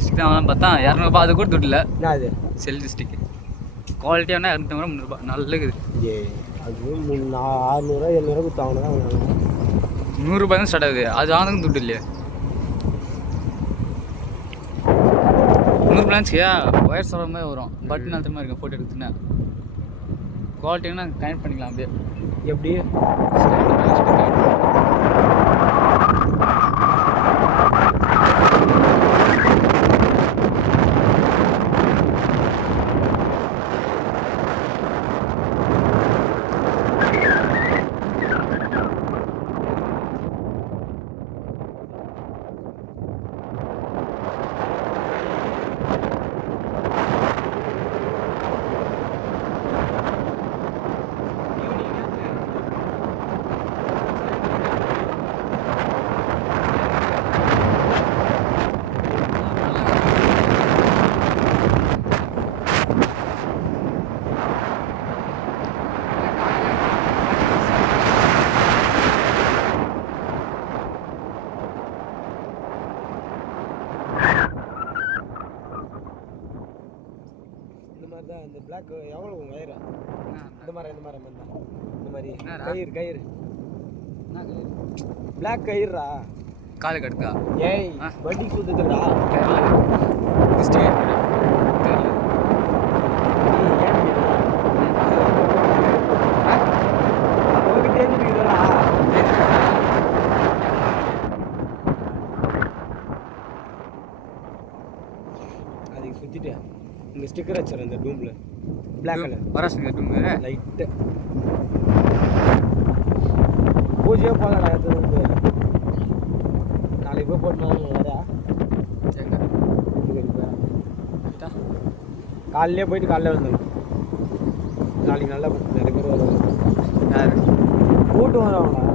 District தான் பார்த்தா 200 அது கூட துட்டு இல்லை. என்ன அது செல் டிஸ்ட்ரிக் குவாலிட்டியான 250 300 நல்ல இருக்குது. அது 600 700 கொடுத்து வாங்கினா 100 தான் ஸ்டார்ட் ஆகுது. அது வாங்கினதுக்கு துட்டு இல்லையா? 100 பிளான்ஸ்க்கியா ஒயர் சொல்கிற மாதிரி வரும். பட்டன் அந்த மாதிரி இருக்கும். ஃபோட்டோ எடுத்துன்னா குவாலிட்டினா கனெக்ட் பண்ணிக்கலாம். அப்படியே எப்படி இந்த பிளாக் எவ்வளோ வயிறு இந்த மாதிரி கயிறு பிளாக் கயிறுடா காலுக்கு எடுத்தா ஏய் வண்டி சுத்துதுடா அதுக்கு சுத்திட்டு இந்த ஸ்டிக்கர் வச்சிருக்கேன் இந்த டூம்ல பிளாக் கலர் வராசுங்க டூம் லைட்டு பூஜையே போகலடா எடுத்து நாளைக்கு போய் போட்டு வரா காலையிலே போயிட்டு காலையில் வந்துடும். நாளைக்கு நல்லா நிறைய பேர் வருவாங்க. யார் கூட்டு வரவங்களா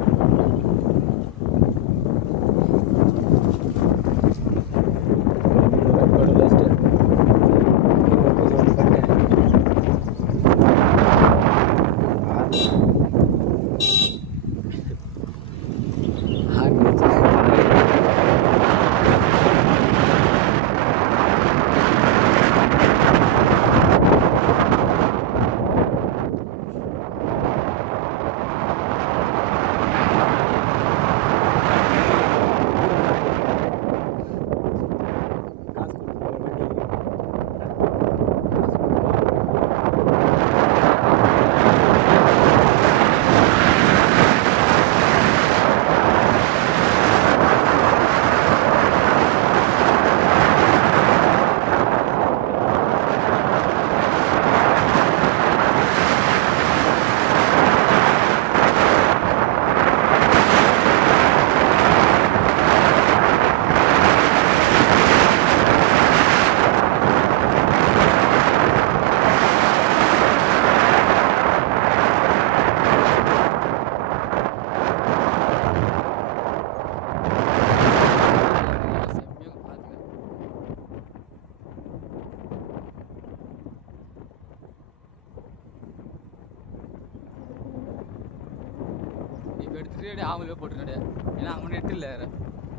எடுத்துட்டு ஆமலே போட்டுருக்காரு. ஏன்னா அவங்க நெட்டு இல்லை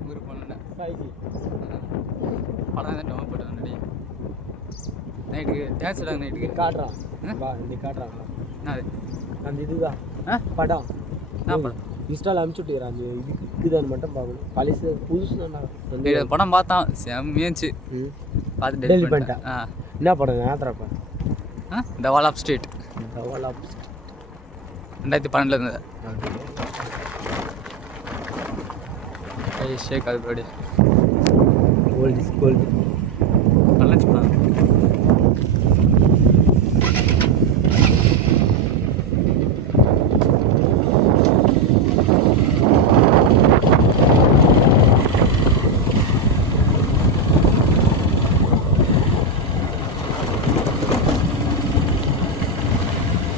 ஊருக்கு போனேன் படம் தான் டவுன் போட்டு வந்தேன். நைட்டுக்கு டான்ஸ் விடாங்க. நைட்டுக்கு காட்டுறான் இன்னைக்கு காட்டுறாங்களா அது அந்த இதுதான் படம் என்ன படம் இன்ஸ்டாவில் அனுப்பிச்சு விட்டுக்கிறேன். அந்த இது இருக்குதான்னு மட்டும் பார்க்கணும். பழசு புதுசு அந்த படம் பார்த்தான் செம்மியாச்சு. பார்த்து டெலிட் பண்ணிட்டேன். என்ன படம் ஞாபகம் த வால் ஆஃப் ஸ்ட்ரீட் 2012 இருந்தது. ஷேக் அது படி கோல்டு இஸ் கோல்டு நல்லா படம்.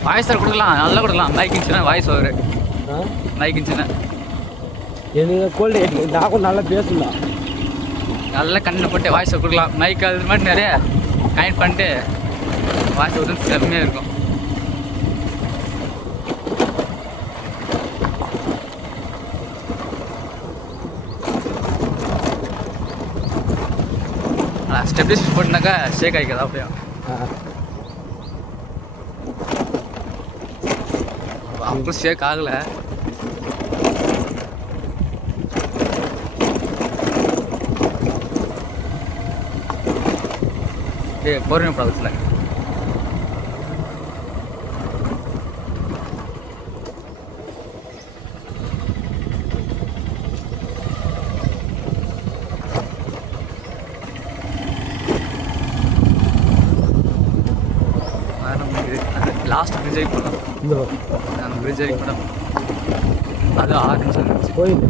வாய்ஸ் கொடுக்கலாம், நல்லா கொடுக்கலாம். மைக் இருந்துச்சுன்னா வாய்ஸ் ஓவர். மைக் இருந்துச்சுன்னா எனக்கு கோல்டு நாக்கும் நல்லா பேசலாம். நல்லா கண்ணில் போட்டு வாய்ஸ் கொடுக்கலாம். மைக் அது மாதிரி நிறைய கனெக்ட் பண்ணிட்டு வாய்ஸ் ஓவர் செம்மையாக இருக்கும். ஸ்டெப்லைசர் போட்டுனாக்கா ஷேக் ஆகிக்காது அப்படியே. அப்புறம் ஷேக் ஆகலை. பொறுமை படத்தில் லாஸ்ட் பிரிட்ஜ் வரைக்கும் போகலாம். அந்த பிரிட்ஜ் வரைக்கும் போகலாம். அது 6 நிமிஷம் இருந்துச்சு. கோயில்